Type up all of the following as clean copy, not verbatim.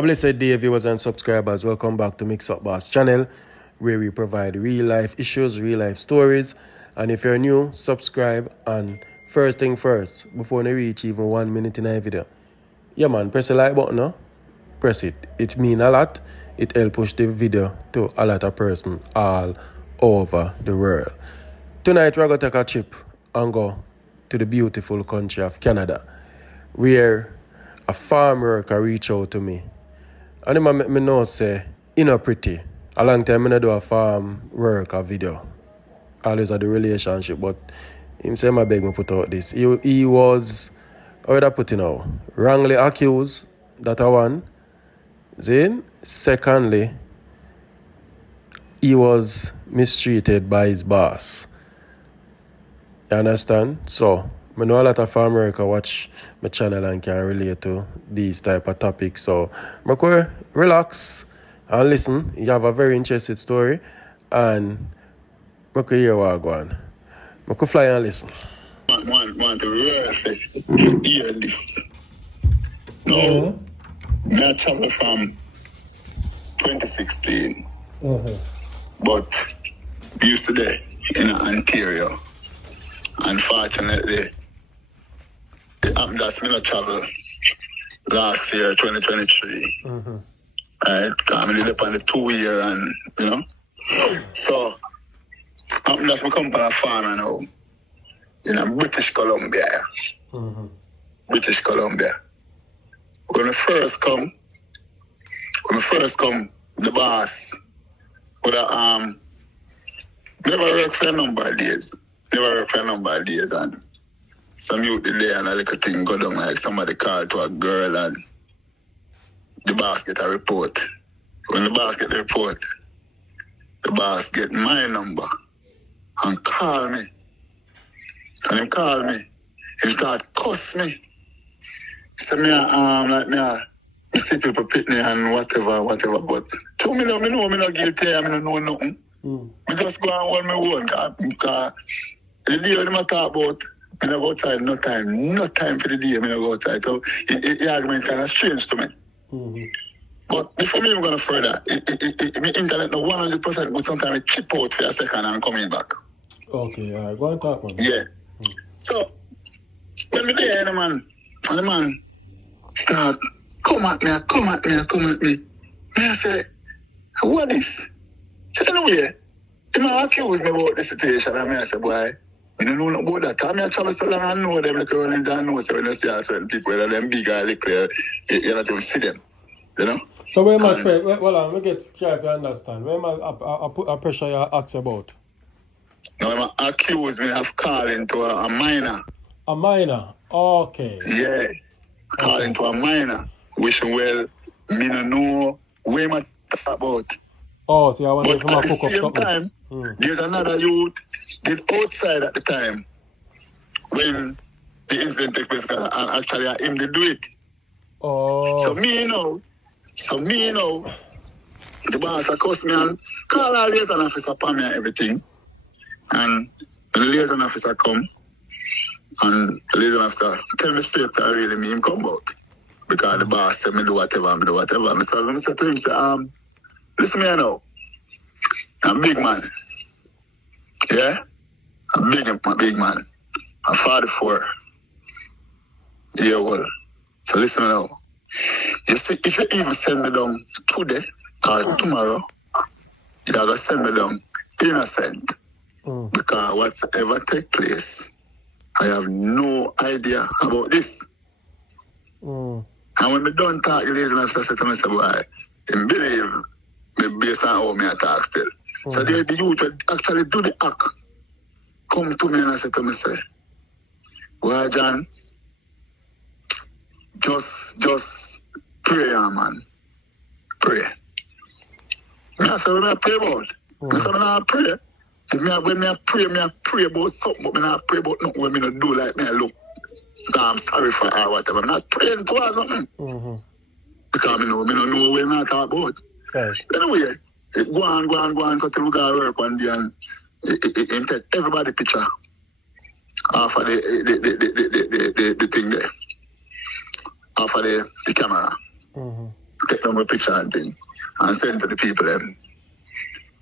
A blessed day, viewers and subscribers. Welcome back to Mix Up Boss channel, where we provide real life issues, real life stories. And if you're new, subscribe. And first thing first, before we reach even 1 minute in a video, yeah man, press the like button, no? Press it. It means a lot. It helps push the video to a lot of persons all over the world. Tonight we're going to take a trip and go to the beautiful country of Canada, where a farm worker reached out to me. And him make me know say, you know pretty. A long time I do a farm worker video. Always at the relationship, but him say I beg me put out this. He was, how would I put it now? Wrongly accused, that one. Then, secondly, he was mistreated by his boss. You understand? So, I know a lot of farm workers watch my channel and can relate to these type of topics. So, I could relax and listen. You have a very interesting story. And I could hear what going on. I could fly and listen. Want to really hear this. No, I traveled from 2016. But used to there in Ontario. Unfortunately, it happened that me not travel last year, 2023. Right? Because I lived on the 2 year and, you know. So, happened that me come from a farm now in British Columbia. British Columbia. When I first come, the boss would have never worked for a number of days. And some youth there and a little thing go down, like somebody called to a girl and the boss get a report. When the boss get the report, the boss get my number and call me. And him call me, he start cuss me. Say me see people pit me and whatever, but to me me know me not guilty, I don't know nothing. Me just go and hold my own, because the day when I talk about, I don't go outside, no time for the day, I don't go outside. So the argument kind of strange to me. But before me going further, my internet no 100%, but sometimes it chip out for a second and I'm coming back. Okay, all right, go and talk, man. Yeah. So, when me there, the man start, come at me. Me I say, what is? So anyway, he might accuse me about the situation, and I say, boy, I don't know about that. I travel so long and know them, like Rollins and know, so when I see certain people, whether them big or little, you not even see them, you know? So where must pay? Well, I'm going to try to understand. Where must I pressure you ask about? No, I'm accused me of calling to a minor. A minor? Okay. Yeah. Calling to a minor. Wishing well, me no know where I talk about. Oh, so I want to cook up something. But at the same time, there's another youth did outside at the time when the incident took place, and actually him did do it. Oh. So me know, the boss accused me and call all liaison officer upon me and everything. And when the liaison officer come, and the liaison officer tell me straight that really me him come out. Because the boss said me do whatever. I said to him, listen me now. I'm a big man. Yeah? I'm a big man. I'm 44 years old. So listen now. You see, if you even send me down today or tomorrow, you're going to send me down innocent. Because whatever take place, I have no idea about this. And when me done talk, the liaison officer said to me, boy, he believe me based on how me attack still. So the youth would actually do the act. Come to me and I said to me, say, well, John, just pray, man. Pray. I said, when I pray about? I said, when I pray, when I pray about something, but I pray about nothing when I don't do like me, I look. I'm sorry for her or whatever. I'm not praying to her something. Because I don't know what I'm talking about. Yes. Anyway, go on, so till we go to work one day and it take everybody picture off of the thing there. Off of the camera. Mm-hmm. Take the down a picture and thing and send to the people them.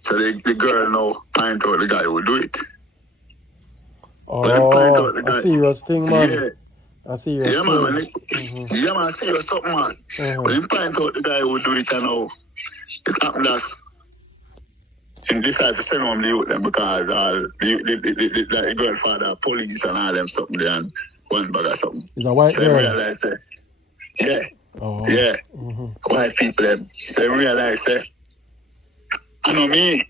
So the girl now point out the guy who do it. Oh, The guy, a serious thing, man. yeah. A serious Yeah, thing. man. Yeah, man, serious something, man. When you point out the guy who do it, you know, it happened that him decide to send home the youth them because the girl father, police and all them something there and one bag or something. It's a white so girl. Realize, yeah. Oh. Yeah. Mm-hmm. White people them. So I realize, I know me.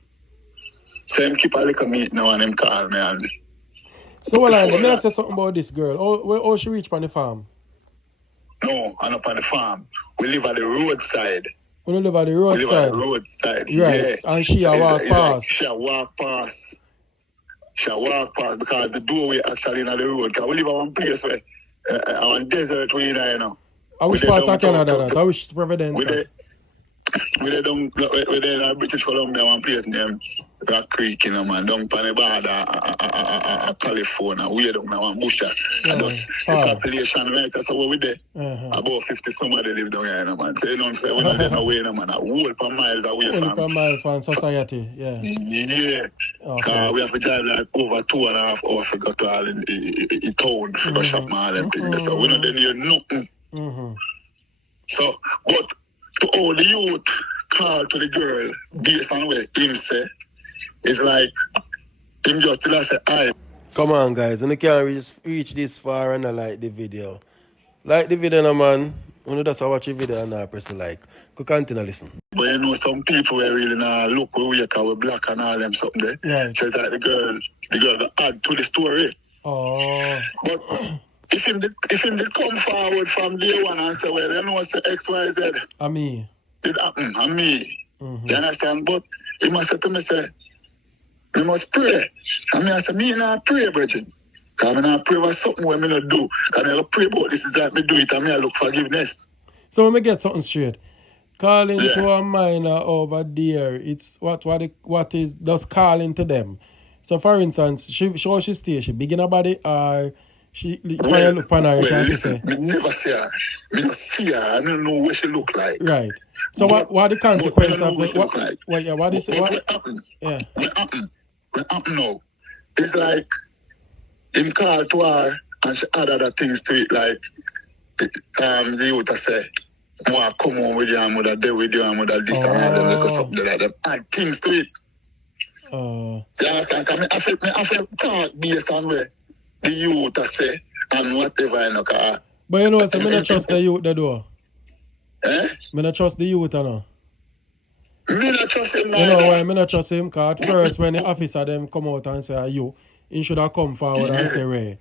So him keep a little meet now and him call me and so well, let me ask you something about this girl. How she reach on the farm? no, I'm up on the farm. We live at the roadside. We live at the We live roadside. at the roadside. Right. Yeah. And she So a walk it's like past. she a walk past. She a walk past because the doorway actually in the road. Because we live at one place where on desert we you know. I wish part of Canada that. I wish Providence. We down in British Columbia one place named Rock Creek, you know, man, down on the border California. We down now one bush. The population right that's what we there. About 50 somebody live down here, you know, man. So you know what I'm saying? We not there no way, you know, man. A whole per miles away from. Per miles from society, yeah. Yeah. Okay. We have to drive like over 2.5 hours to go to all in the town to go shop and all them things. So we not there near nothing. So, but to all the youth call to the girl based on what him say, it's like him just still say, "I." Come on, guys, when you can't reach this far and I like the video. Like the video, no, man. When you just watch the video and not press the like, you continue to listen. But you know, some people were really not look where we are black and all them something there. Right. So that the girl got add to the story. Oh. But if him did come forward from day one and say, well, you know what's the XYZ? I mean. It happen, and me. You understand? But he must say to me, say, we must pray. And me I say, me not pray, Bridget. Because I not pray for something where me not do. Because I pray about this is that me do it and me I look forgiveness. So when me get something straight, calling to a minor over there, it's what is just calling to them. So for instance, she stay, she big in her body or she try to look upon her and she say. Me never see her. Me not see her. I don't know what she look like. Right. So what are the consequences of it? What happened? Yeah. What happened now? It's like him call to her and she add other things to it like the youth say, "More come on with you and with that day with you and with that this and all them little something like that." Add things to it. You understand? I feel talk based on where the youth say and whatever you know. But you know, so I don't trust the youth, the door. Eh? I don't trust the youth, you know. Me not trust him now. You know why I not trust him? Because at first when the officer them come out and say, you, he should have come forward and say, Ray.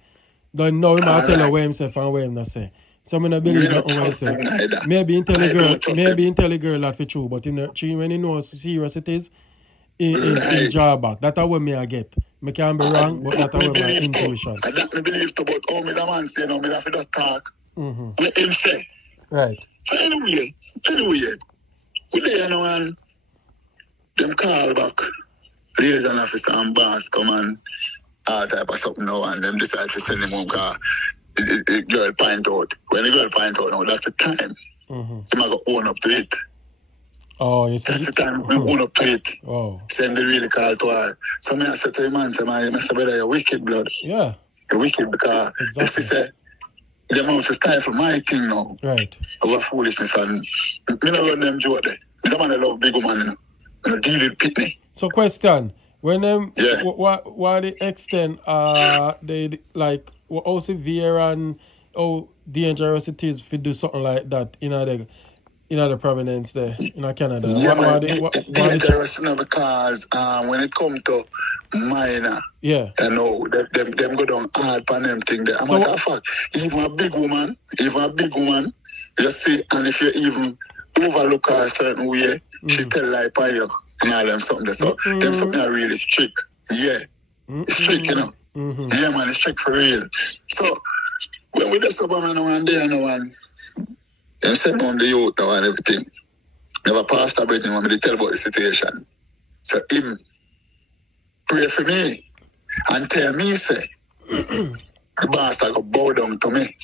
Then now he might tell her what himself and what him not say. So I don't believe what he say. Maybe he tell the girl that for true, but when he knows how serious it is, he draw back. That's what me I get. I can be wrong, but that's what my intuition. I don't believe to, but all me the man say, no, me have to just talk. Let him say. Right. So anyway, we there now and them call back. Liaison officer and boss come and all type of something now and them decide to send him home because the girl point out. When the girl point out now, that's the time. So I go own up to it. Oh, you see? That's the time we own up to it. Oh. Send the really call to her. So I said to him, man, I said, brother, you're wicked, blood. Yeah. You're wicked because she said, the amount to stifle my thing now. Right. Over foolishness and me not run them joke there. The man I love big woman, you know. I don't deal with pitney. So question, when them what the extent they like how severe and how dangerous it is if you do something like that in the province there in Canada? Yeah, dangerous, you know, because when it comes to minor, you know, them go down hard on them thing there. As a matter of fact, even a big woman, you see, and if you even overlook her a certain way, she tell lie by you and all them something there. So them something are really strict. Yeah. It's strict, you know. Yeah, man, it's strict for real. So when we just over man one day, you know, and them send on the youth now and everything. Never passed a breathing when me tell about the situation. So him pray for me and tell me, say, the boss I go bow down to me.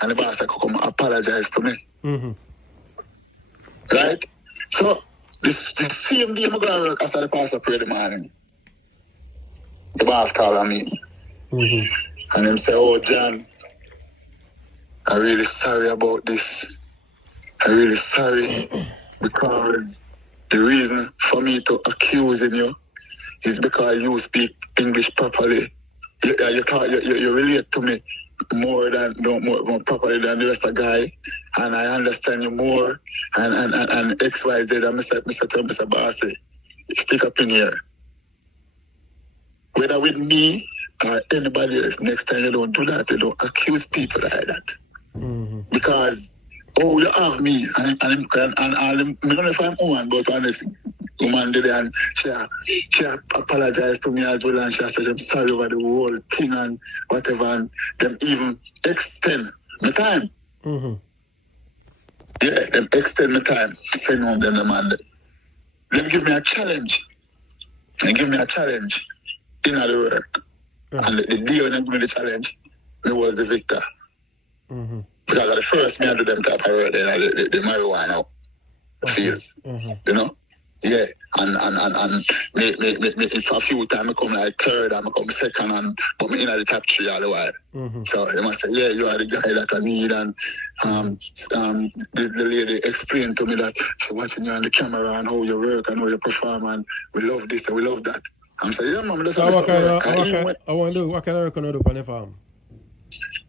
And the boss I could come apologize to me. Right? So, the same day I'm going to work after the pastor pray the morning. The boss called on me. And him say, oh, John, I'm really sorry about this. I'm really sorry because the reason for me to accusing you is because you speak English properly. You relate to me more properly than the rest of the guy, and I understand you more. And XYZ. And Mr. Bossy, stick up in here. Whether with me or anybody else, next time you don't do that, you don't accuse people like that. Because you have me, and I don't know if I'm woman, but honest woman did it, and she apologized to me as well, and she said I'm sorry over the whole thing and whatever, and them even extend my time. Yeah, them extend my time, send home them the man. Them give me a challenge. They give me a challenge in the work. And the day when they give me the challenge, me was the victor. Because at the first, me I do them type of work, then the marijuana fields, you know? Yeah, and me for a few times I come like third, and I come second, and but me in the top 3 all the while. So they must say, yeah, you are the guy that I need, and the lady explained to me that she's watching you on the camera and how you work and how you perform, and we love this and we love that. I'm saying, yeah, mom, that's so how what kind work. what kind of work can you do on the farm?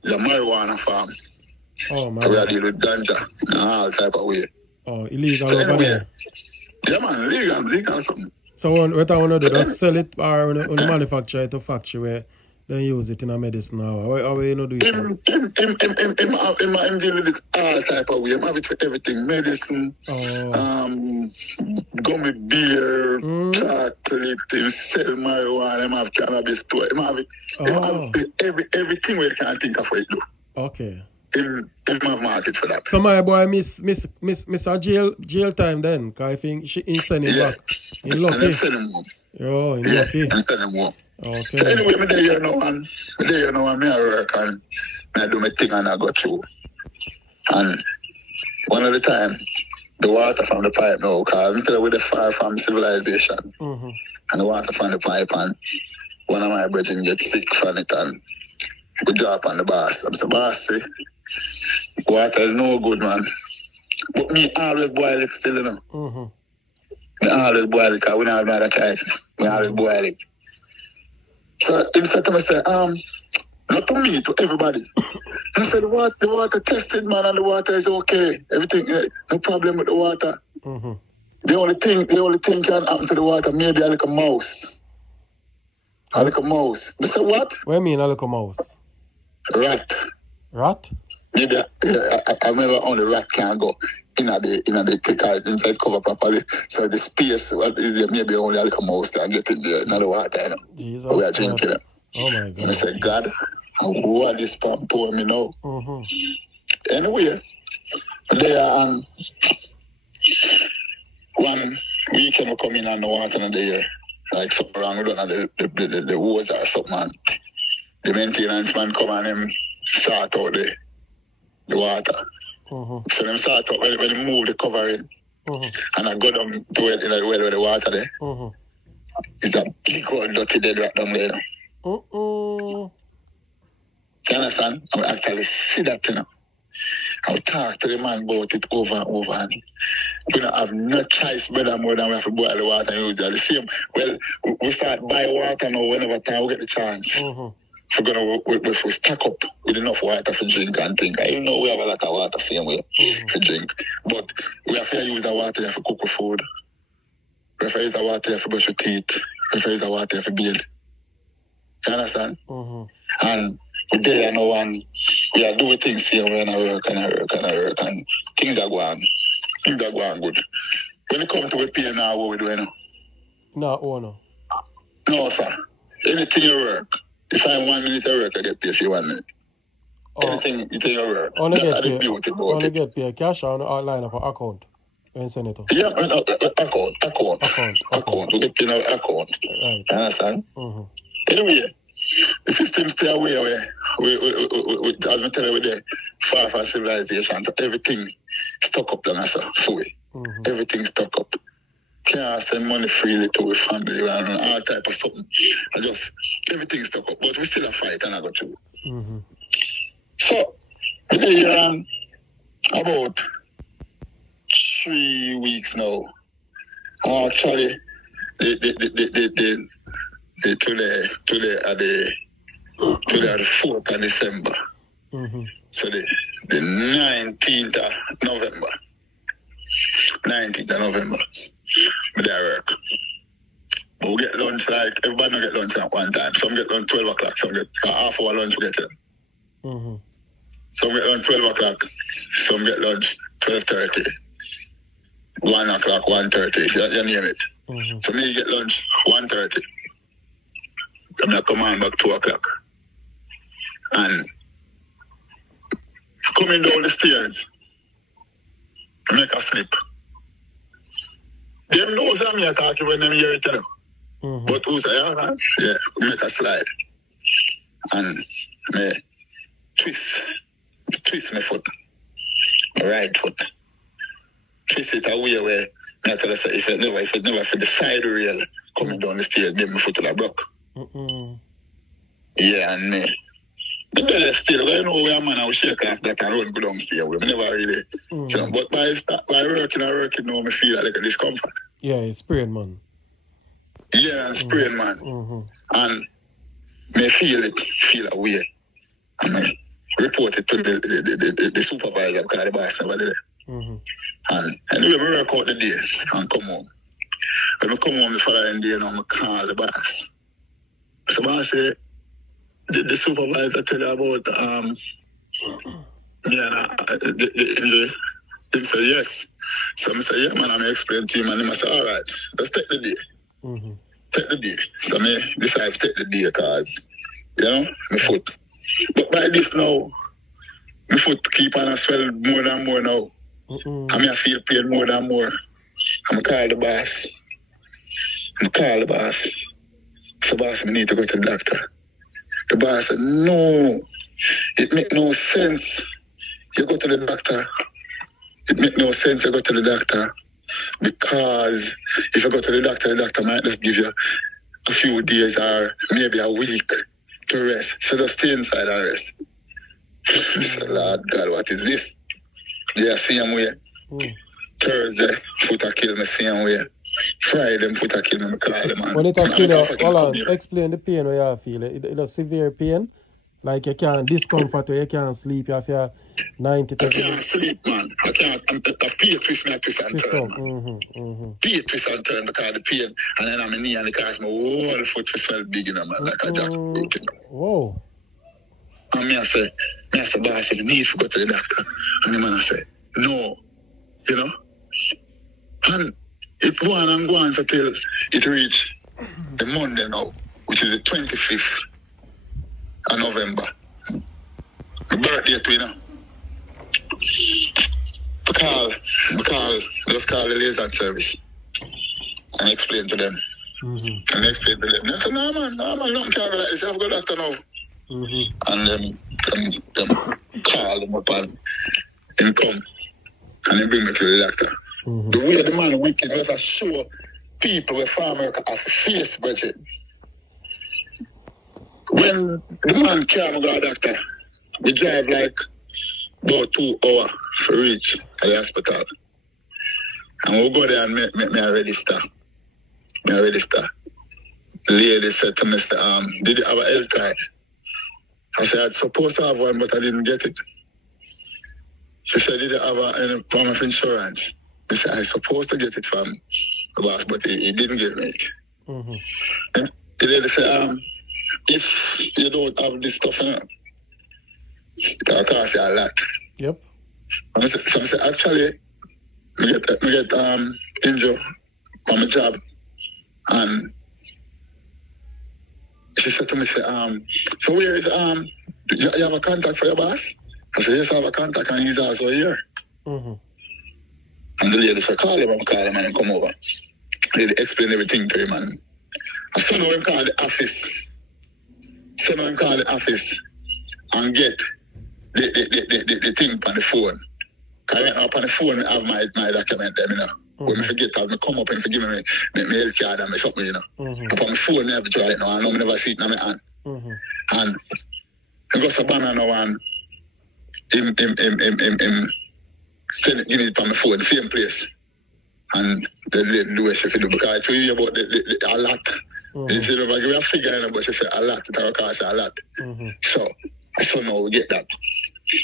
The marijuana farm. Oh, man. So we are dealing with ganja in all type of way. Oh, illegal So over anyway, there. yeah, man, legal something. So what I want to do, just sell it or on the manufacturer to factory where they use it in a medicine now. How you know do it? Him deal with it all type of way. Him have it for everything. Medicine, gummy beer, chocolate, him sell marijuana, him have cannabis too. Him have it. Him have everything where you can think of what it do. Okay. Him have market for that. So my boy miss a jail time then, because I think he send him back. He lucky. And then send him home. Oh, he lucky. And send him home. Okay. So anyway, me there you know, and me I work and I do my thing and I go through. And one of the time, the water from the pipe now, because I'm telling you with the fire from civilization. And the water from the pipe, and one of my brethren gets sick from it, and we drop on the boss. I'm saying, boss, see, water is no good, man. But me always boil it still, you know. Me always boil it, because we don't have no other choice. We always boil it. So he said to me, say, not to me, to everybody. He said, the water tested, man, and the water is okay. Everything, no problem with the water. The only thing can happen to the water, maybe a little mouse. A little mouse. I said, what? What do you mean a little mouse? Rat. Rat? Maybe I remember only rat can go in the inside cover properly. So the space is maybe only a little mouse can get in there, in the water, you know. Jesus. We are drinking it. Oh my God. And I said, God, who are this pump pour me now? Anyway, there one weekend we come in on the water in the year. Like something wrong, we don't have the hose or something, man. The maintenance man come and him sort out the water. So them sort out when they move the covering. And I go down to it in the well with the water there. It's a big old dirty dead rat down there. You understand? I actually see that, you know. I'll talk to the man about it over and over. And we don't have no choice, brother, more than we have to boil the water and use it. The same. Well, we start buy water now whenever time we get the chance. We stack up with enough water for drink and think. I know we have a lot of water same way for drink. But we have to use the water for cook food. We have to use the water for brush your teeth. We have to use the water for bathe. You understand? And we there now and we are doing things here when I work and things are going. Things are going good. When it comes to we pay now, what we do now? No. No, sir. Anything you work. If I'm 1 minute I work, I get paid for 1 minute. Anything you work. Only That's get the beauty about only it. get paid cash or line of an account. When send it to. Yeah, account. We get paid on account. Right. You understand? Anyway, the system stay away where we as we tell you, we're there far from civilization, so everything stuck up down as a full. Everything stuck up. Can't send money freely to our family and all type of something. Everything stuck up. But we still a fight and I got through. So, we're about 3 weeks now. Actually, today are the 4th of December. So the 19th of November. 19th of November. But I work. But we get lunch like everybody don't get lunch at one time. Some get lunch 12 o'clock, some get half hour lunch we get them. Some get lunch 12 o'clock, some get lunch 12:30. 1 o'clock, 1:30, you name it. So me get lunch 1:30. I come on back 2 o'clock. And coming down the stairs, I make a slip. Them knows I'm here talking when them hear it, you know. But who say, yeah, make a slide. And me twist my foot, my right foot. Twist it away where I tell us if it never for the side rail coming down the stairs, maybe my foot will have broke. Yeah, and me. The belly still, I know where man I will shake off that and run go downstairs. We never really. So, but by working now, I feel like a discomfort. Yeah, it's spraying, man. Yeah, and spraying, man. And me feel away. And I report it to the supervisor because the boss never did it. And anyway, I work out the day and come home. When I come home the following day, I call the boss. So the boss say, the supervisor tell you about the injury. He say yes. So I say, yeah, man, I explain to him, and he say, all right, let's take the day. Take the day. So I decide to take the day because, you know, my foot. But by this now, my foot keep on swell more and more now. I feel pain more and more. I'm call the boss. So boss, I need to go to the doctor. The boss said, no, it make no sense. You go to the doctor. It make no sense you go to the doctor because if you go to the doctor might just give you a few days or maybe a week to rest. So just stay inside and rest. I said, Lord God, what is this? Yeah, same way. Thursday, foot a kill me same way. Friday, foot a kill me, call them. When it a kill you, hold on, explain the pain where you feel. It a severe pain? Like you can't discomfort or you can't sleep, you have your 90 to... I can't sleep, man. I can't. I pay twist me, twist and turn, man. Pay twist and turn because the pain. And then I'm in knee and it cause my whole foot to swell big, you know, man, like a jackfruit. Whoa. And me I say, boss, if you need to go to the doctor. And the man I say, no, you know. And it go on until it reach the Monday now, which is the 25th of November. My birthday too, you know. Just call the liaison service and explain to them. And explain to them. They say, no man, don't care like this. I've got a doctor now. And them call them up and him come and he bring me to the doctor. The way the man wicked was to show people where farmer have a face budget. When the man came to the doctor, we drive like about 2 hours for reach at the hospital. And we go there and me register. The lady said to me, did you have a health card? I said, I'm supposed to have one, but I didn't get it. She said, did you have any form of insurance? I said, I'm supposed to get it from the boss, but he didn't give me it. And the lady said, if you don't have this stuff, it'll cost you a lot. Yep. And so I said, actually, I get injured on my job. And she said to me, so where is, you have a contact for your boss? I said, yes, I have a contact, and he's also here. And the lady said, call him and come over. The lady explained everything to him, and I saw him call the office. And get the thing on the phone. Because right now up on the phone, I have my document them, you know. When I forget, I come up and forgive me health card and something, you know. Up on my phone, I have it right now. I know I never see it in my hand. And I got a banner now and him send it, give me it on my phone, same place. And the way she do because I told you about the a lot. They say, give me a figure, you know, but she said a lot. It cost a lot. So now we get that.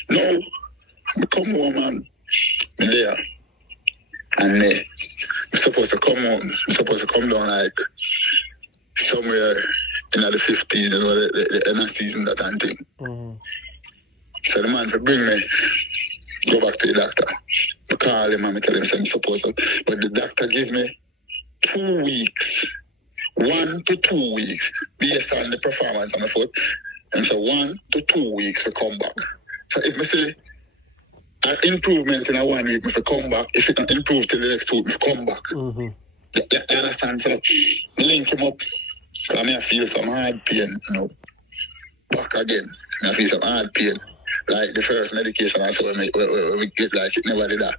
Now, I come home and I'm there. And I'm supposed to come home. I'm supposed to come down like somewhere in the 15th, you know, the end of season, that kind of thing. So the man for bring me, go back to the doctor. I call him and I tell him I'm supposed to. But the doctor gave me 2 weeks, 1 to 2 weeks, based on the performance on the foot. And so 1 to 2 weeks to come back. So if I say an improvement in a 1 week, if I come back, if it not improve till the next week, I come back. You understand? So I link him up. Because I feel some hard pain, you know. Back again. I feel some hard pain. Like the first medication I saw we get like it never did that.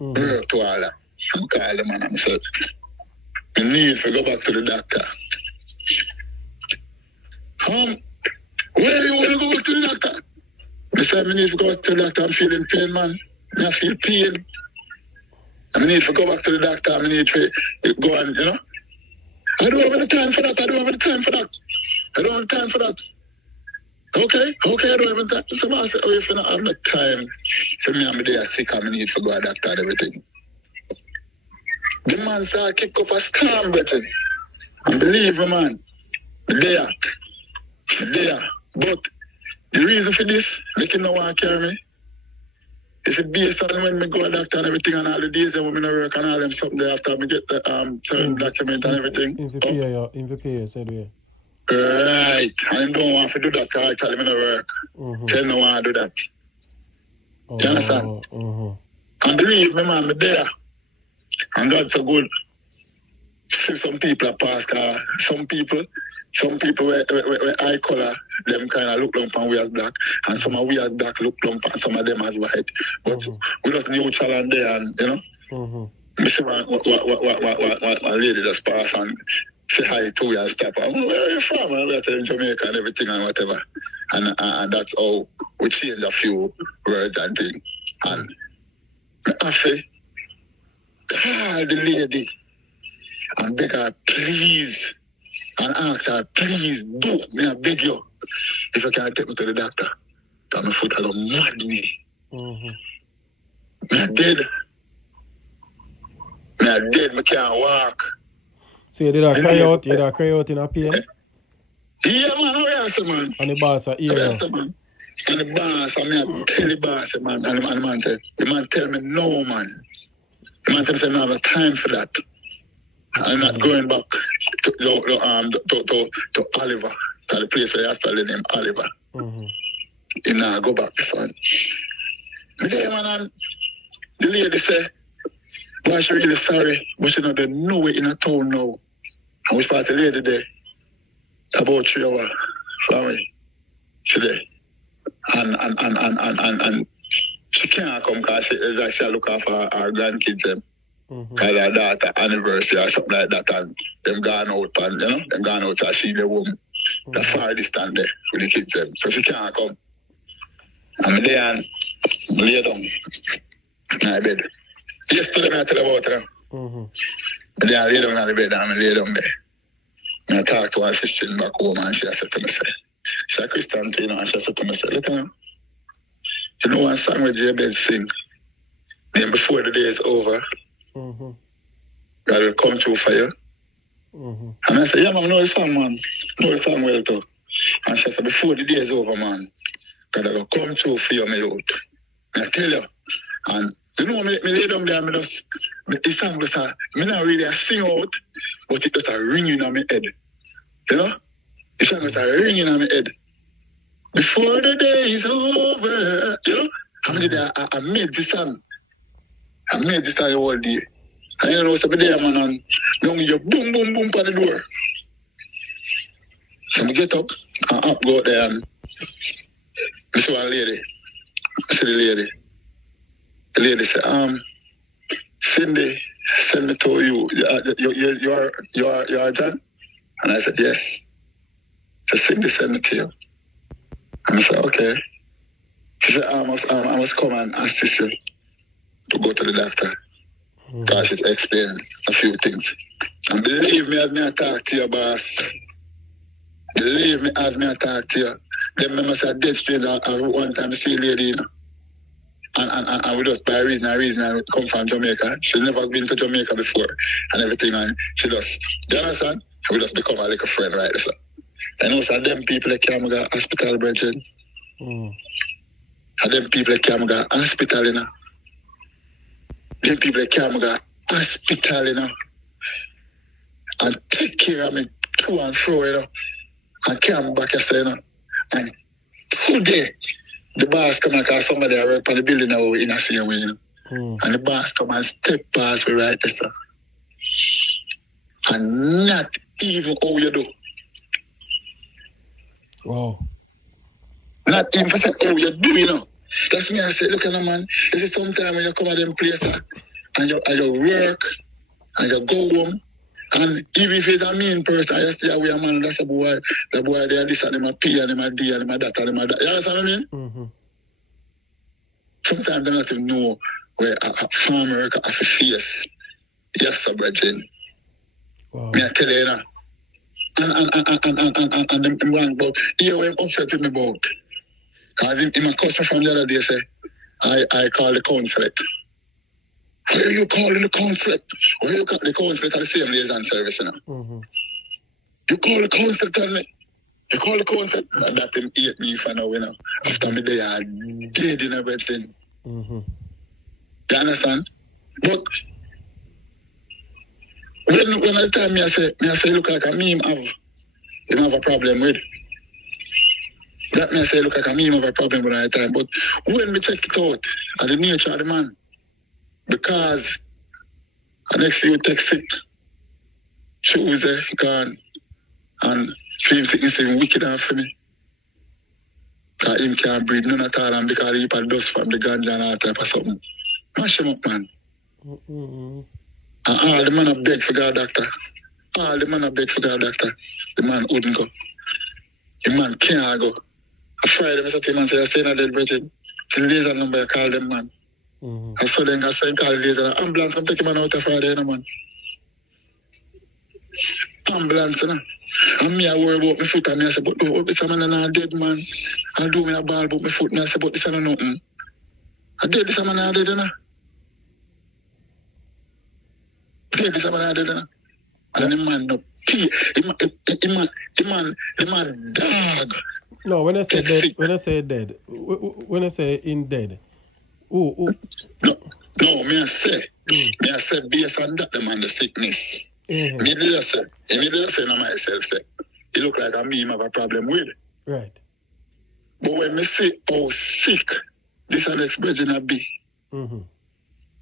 Work to all that. I call the man and said, I need to go back to the doctor. Where you want to go back to the doctor? I said, I need to go back to the doctor. I'm feeling pain, man. I feel pain. I need to go back to the doctor. I need to go and, you know. I don't have any time for that. I don't have time for that. Okay, I don't have any time. So I said, if you don't have no time for me, I'm there sick, I need to go to the doctor and everything. The man started kick up a storm, brethren. And believe me, man, there. But the reason for this, making no one carry me, is it based on when me go to the doctor and everything and all the days and when I work and all them something there after me get the turn document and everything. In VPA, said we. Right. I don't want to do that because I tell him in the work. Tell no one to do that. You understand? And believe me, man, me there. And God's so good. See some people are past car. Some people where eye color, them kind of look lump and we as black. And some of we as black look lump and some of them as white. But we just neutral and there and, you know. Me see what lady just pass and say hi to me and stop. Where are you from? And we are in Jamaica and everything and whatever. And that's how we change a few words and things. And I have to call the lady and beg her, please, and ask her, please do, may I beg you, if you can take me to the doctor, because my foot will mad me. Me dead, me can't walk. So you did a cry out, in a pain? Yeah, man, I say, man. And the boss are here. Yes, man. And the boss, I tell the boss, man, and the man said, the man tell me, no, man. The man tell me, I don't have time for that. I'm not going back to Oliver, to the place where I started named Oliver. You know, I go back, son. Yeah, man, and the lady said, boy, she's really sorry, but she don't know it in a town now. And we spotted the lady there, about 3 hours from me. She there. And she can't come because she look after our grandkids them. Because her daughter anniversary or something like that, and them gone out and you know, them gone out and she the woman. The far distance there with the kids them. So she can't come. And me there and lay down in my bed. Yesterday I tell about her. Me there lay down in the bed and I lay down there. And I talk to her sister back home and she said to me, she's a Christian too, you know, and she said to me, look at him. You know one song where Jabez sing? Then before the day is over, God will come through for you. And I said, yeah, man, know the song, man. Know the song well, too. And she said, before the day is over, man, God will come through for you, my youth. And I tell you, and you know, me lay down there, the song just me not really sing out, but it just a ringing on my head. You know? The song just a ringing on my head. Before the day is over, you know? I made this song. I made this song all day. And you know, so be there, man, and young you boom, boom, boom on the door. So I get up and go out there and I see one lady. I see the lady. The lady said, Cindy, send me to you. You are John? And I said, yes. So Cindy send me to you. And I said, okay. She said, I must come and assist you to go to the doctor. Because she's explained a few things. And believe me as me I talk to your boss. Believe me as me I talk to you. Them members are dead straight one time I see a lady, you know. And we just by reason I come from Jamaica. She's never been to Jamaica before and everything, and she just, you understand? We just become like a friend, right? So, and also them people that come to hospital, brethren. And them people that come to hospital, you know. Them people that come to hospital, you know. And take care of me to and fro, you know. And come back, you know. And today, the boss come and call somebody I work on the building now in a same way, you know. And the boss come and step past me right there, sir. And not even how you do. Wow. Not even for say how you do, you know. That's me I say, look at the man, this is sometime when you come at them place and you work and you go home. And even if it's a mean person, I stay away a man, that's a boy, the boy there, this and them a P and them a D and them a that and them a that. You understand what I mean? Mm-hmm. Sometimes they don't even know where a farmer have to face. Yes, sir, brethren. Wow. Me I tell you, you know. And them one about, here what I'm upset with me about. Because in my customer from the other day say, I call the consulate. Where are you calling the consulate? Where you call the consulate at the same liaison service, you know? Mm-hmm. You call the consulate on me. You call the consulate. That him hate me for now, you know. After me they are dead in everything. Mm-hmm. You understand? But when at the time me I say look like a meme have a problem with. That me I say look like a meme have a problem with at the time. But when me check it out, at the nature of the man, because the next year take sick, Tuesday gone, and feel sickness even wicked enough for me. Because him can't breathe none at all, and because he had dust from the ganja and all type of something. Mash him up, man. Mm-hmm. And all the man a beg for God doctor. All the man a beg for God doctor. The man wouldn't go. The man can't go. I Friday, Mr. Tim and say, I say not dead, Bridget. It's the laser number I call them, man. Mm-hmm. I saw them, I saw him call the laser. Ambulance, I'm taking man out of Friday, you know, man. Ambulance, you know. And me, I worry about my foot, and me, I say, but this man not dead, man. I'll do me a ball about my foot, and I say, but this is nothing. I dead, this man not dead, you know. Dead, this man not dead, you know. And the man no pee. The man dog. No, when I say dead, when I say in dead, No, me I say based on that the man the sickness. Mm-hmm. Me did say to myself say, it look like a meme have a problem with. Right. But when me see how sick this Alex Bridging be. Mm-hmm.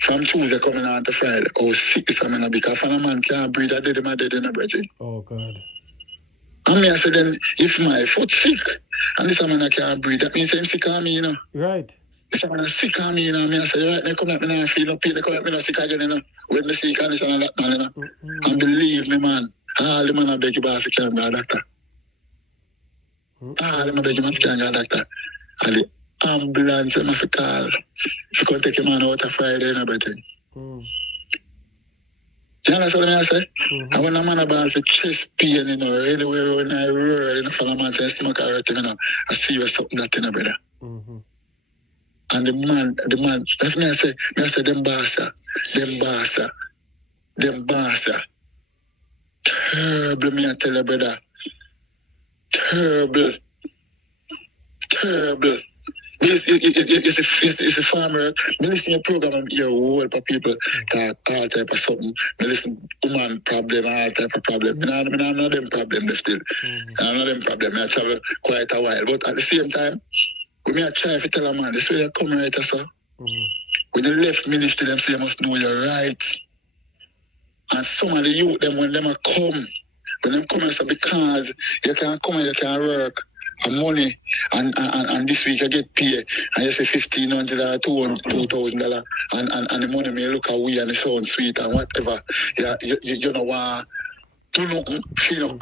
From Tuesday coming on to Friday, how sick this man be, because if a man can't breathe, I dead him in a Bridging. Oh God. And me I say then, if my foot sick, and this man can't breathe, that means I'm sick on me, you know. Right. This man is sick on me, you know. Me I say, right, now come let me now feel no pain, come let me not sick again, you know. When me see condition of that man, you know. Mm-hmm. And believe me, man, all the man I beg you boss to can't go to doctor. All the man beg you man to can't go to doctor. And the ambulance I must call. If you can take your man out on Friday and everything. Mm. You understand what I say? Mm-hmm. And when a man about for chest pain, you know, anywhere when I roar, you know, for a man say stomach hurt, you know, I see you something that, you know, brother. Mm-hmm. And the man, that's me I say, them bassa. Terrible, me I tell you, brother. Terrible. It's a farmer. Me listen to your program and hear a whole heap of people talk all type of something. Me listen to woman problem, all type of problem. Me not know them problem still. I know them problem. I travel quite a while. But at the same time, when I try to tell a man, this way you come right, sir. When you left ministry, them say you must know your rights. And some of the youth, them when them come, when them come and say because you can come and you can work, money, and this week I get paid, and you say $1,500, $2,000, and the money may look away and it sounds sweet and whatever. Yeah, you know what? Do nothing, feel no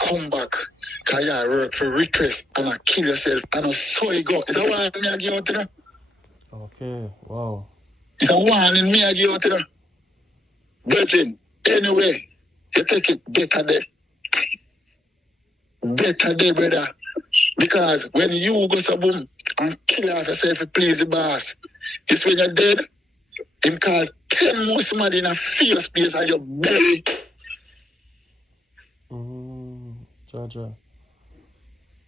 come back, because you work for request and I kill yourself, and I saw you go. Is that why me I give out to them? Okay, wow. It's a warning me I give out to them. Virgin, anyway, you take it better day. Better day, brother. Because when you go so boom and kill off yourself to please the boss, it's when you're dead, him call 10 more somebody in a fierce place and you're buried. Jaja.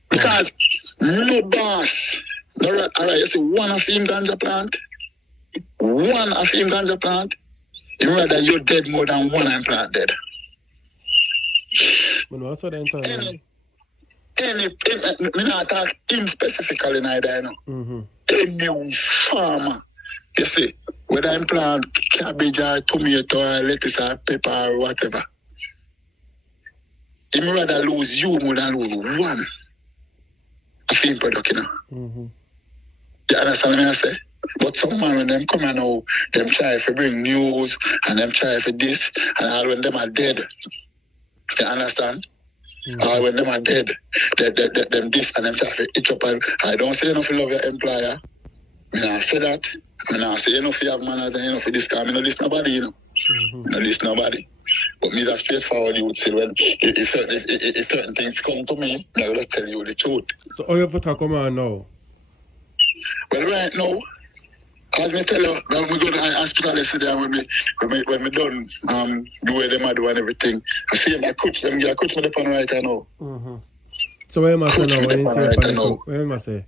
Because no boss, no rat, alright, you see one of him ganja plant, you rather you're dead more than one implant dead. But what's the entire? Me not talk him specifically neither, you know. Any farmer, you see, whether I plant cabbage or tomato or lettuce or pepper or whatever, he rather lose you more than lose one of him product, you know. You understand what I say? But some man when them come and now, them try to bring news and them try for this, and all when them are dead. You understand? All when them are dead, them this and them try to itch up. And I don't say enough you love your employer. I mean, I say that. I mean, I say enough you have manners and enough for this time. I don't listen nobody, you know. I don't listen nobody. But me that straightforward you would say when if certain things come to me, I will just tell you the truth. So how you have to talk on now? Well, right now, as me tell you, when we go to the hospital yesterday and when we done the way them are doing everything, I see them, I coach me the pan right now. So what am I saying now? When you say Right now. what am I say?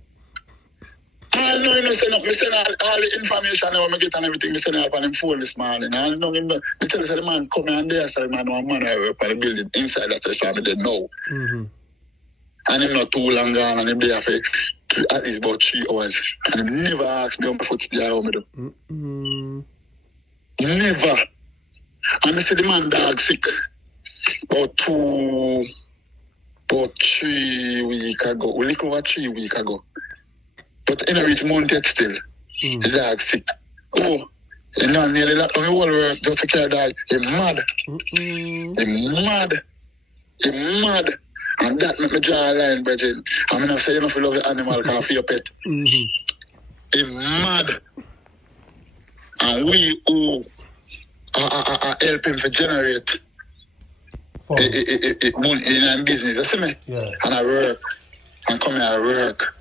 I know you say nothing. I send all the information when I get and everything. I send it up on him phone this morning. I know him. I tell you, the man come and there, so the man I work on the building inside that family they know. And him not too long gone, and him there for at least about 3 hours. And him never asked me how my foot there, how me do. Never. And I see the man dog sick about 3 weeks ago. A little over 3 weeks ago. But in a reach month yet still. The dog sick. Oh, you know, nearly like the whole work just to care dog. He mad. He mad. And that make me draw a line, brethren. I mean, I say, you know, if you love the animal, can for your pet. He mad. And we who are helping to generate money in our business. You see me? Yeah. And I work. And come here, I work,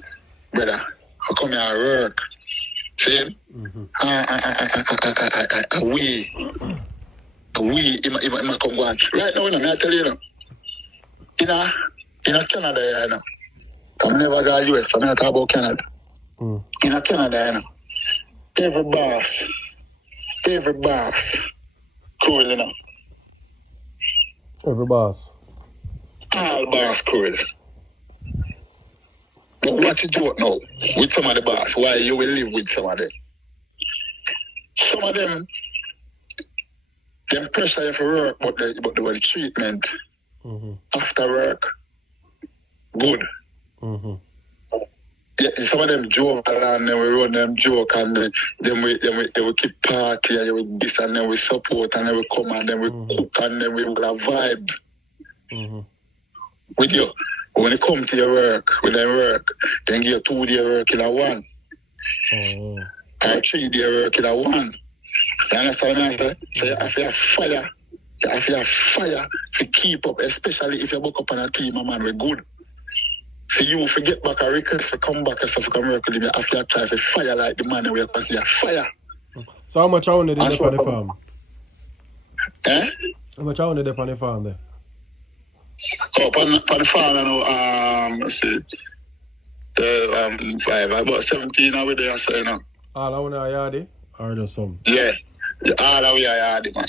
brother. I come here, I work. See? We, I come go on. Right now, you know, I tell you, you know, in Canada, you know. I'm never go to US, so I'm not talking about Canada. In Canada, you know. Every boss, cool, you know. Every boss. All boss cool. But what you do now with some of the boss, why you will live with some of them? Some of them pressure you for work, but the treatment after work, good. Yeah, some of them joke around, then we run them joke, and then we keep party, and we this, and then we support, and then we come, and then we cook, and then we will have vibe. With you, when you come to your work, with them work, then give you 2 day work in a one. Or 3 day work in a one. You understand what I say? So you have to have fire. You have to have fire to keep up, especially if you book up on a team, man, we're good. For you, if you get back a request to come back and stuff, you can work with him, you have to try to fire like the man where you can see a fire. So how much I want to do on the farm? How much I want to do on the farm there? Oh, on the farm, you know, let's see. 5, about 17 over there, so, you know. All I want to yard or just some? Yeah. All the way yard, man.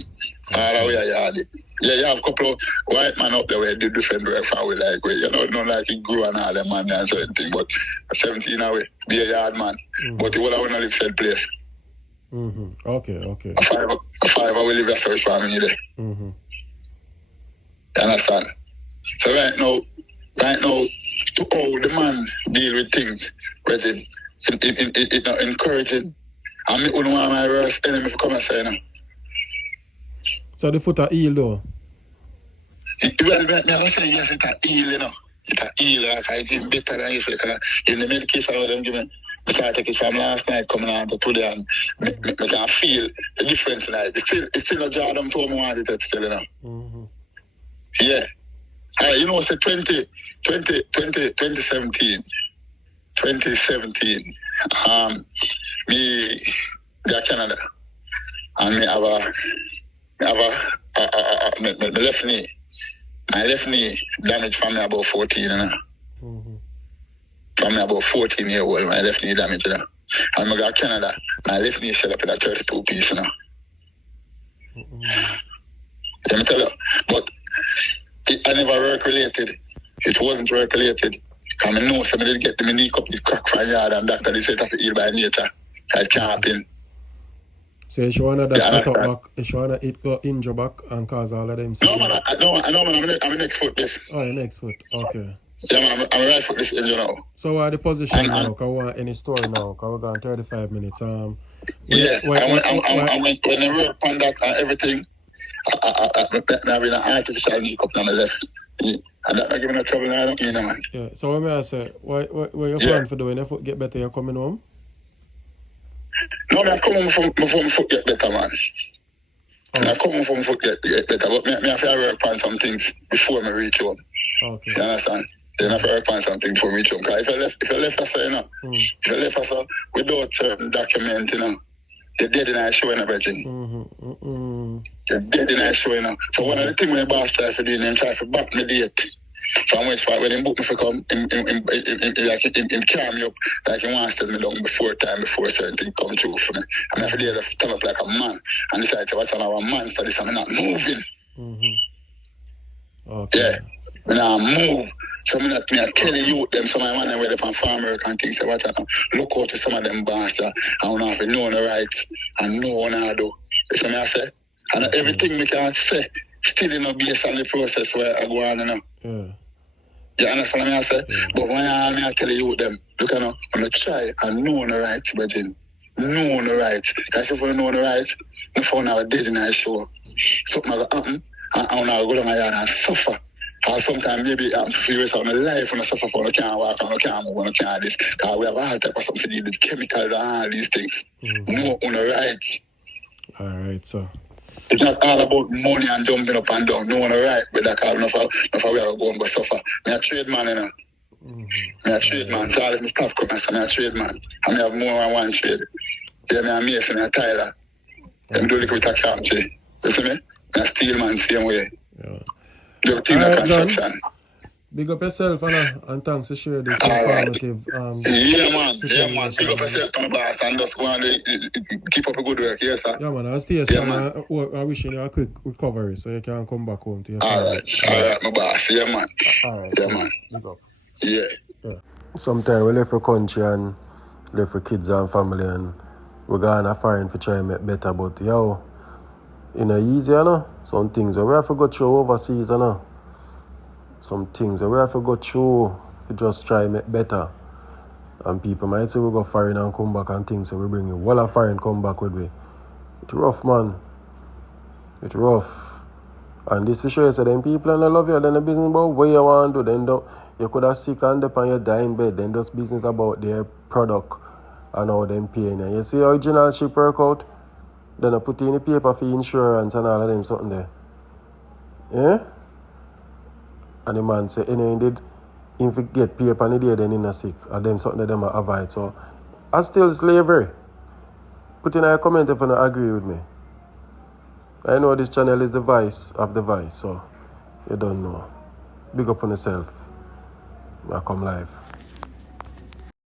All the way yard. Yeah, you have a couple of white men up there where they do different work from we like, where, you know, not like he grew and all them man and certain thing, but 17 away, be a yard man. But he will have to live said place. Okay. A 5 will live a search family there. You understand? So right now, right now, to how the man deal with things, Reggie, it not encouraging. And me wouldn't want my worst enemy to come and say, no. So the foot are healed though? Well, me I say yes, it's a heal, you know. It's a heal, like, it's even better than you say, because in the medication all them give me, I started take it from last night coming on to today, and me can feel the difference in it. It's still a job them told me want it still, you know. Mm-hmm. Yeah. You know, say 2017, me go to Canada, and me have my left knee. My left knee damaged from me about 14, you know. Mm-hmm. From me about 14 years old, my left knee damaged, you know. And I go to Canada, my left knee shut up in a 32 piece, you know. Mm-hmm. Let me tell you, but I never work related. It wasn't work related. Because I know somebody did get the knee up the crack from yard, and doctor they said to heal by nature. I can't happen. So you want that attack back, you want it go injure back and cause all of them? No, man, I'm a next foot this. Oh, your next foot, okay. Yeah, man, I'm a right foot this injury now. So what are the position now? Because we want any story now, because we're going 35 minutes. When I work on that and everything, I'm having an artificial knee cup on my left. And that not giving no trouble, I don't mean, man. Yeah, so what may I say, what you plan for doing? If your foot get better, you're coming home? No, I'm coming from my foot get better, man. I'm coming from my foot get better, but I have to work on some things before I reach home. Okay. You understand? Then I have to work on something before I reach home. Because if I left us, you know, if I left us without certain document, you know, you're dead in our show, you know, Bridget. You're dead in our show, you know. So one of the things my boss tries to do, he tries to back me date. So I'm waiting for when he book me for come, him calm me up, like he wants to tell me down before certain thing come true for me. I'm have to stand up like a man and decide to watch another man, so this I'm not moving. Okay. Yeah. When I move, so I tell you them, some of my man where they on farm work and things, so watch out, look out to some of them bastards, I don't have to know the rights and know what I do. You see me I say? And everything we can say, still in a based on the process where I go on, you know. Yeah. You understand what I say? Yeah. But when I tell you them, look, you know, I'm going to try and know the rights, Bridget. Know the rights. Because if I know the rights, I found out dead in the show. Something will happen, and I will go down my yard and suffer. Or sometimes maybe I'm furious on my life when I suffer for I can't walk, and I can't move, and I can't this. Because we have all type of something to do with chemicals and all these things. Know on the rights. All right, so. It's not all about money and jumping up and down. No one right, but that call enough we are going to suffer. I'm a trade man, you know. I'm a trade man. So if I stop coming, I'm a trade man. I have more than one trade. Yeah, I'm a mason and a Tyler. I'm doing it with a capture. You see me? I'm a steel man, same way. Yeah. The thing of construction. John, big up yourself, and thanks for sharing this informative. Yeah, man. Big up yourself, my boss, and just go and keep up a good work, yes, sir. Yeah, man. I'll stay strong. I wishing you a quick recovery so you can come back home to your family. All right, my boss. Yeah, man. All right. Yeah, man. Big up. Yeah. Sometimes we left for country and left for kids and family, and we're going to foreign for try to make better, but yo, you know, easy, you know? Some things we have to go through overseas, you know? Some things we have to go through to just try to make better. And people might say we go foreign and come back and things, so we bring you well a foreign come back with me. It's rough, man. It's rough. And this for sure, so them people and I love you, then the business about what you want to do, then you could have sick and up and you die in bed, then just business about their product and how them paying you. You see how original ship work out? Then I put in the paper for insurance and all of them something there. Yeah? And the man say, indeed, if you get paper on the day, then you're sick. And then something that them avoid. So, I still slavery. Put in a comment if you don't agree with me. I know this channel is the voice of the voice, so you don't know. Big up on yourself. I come live.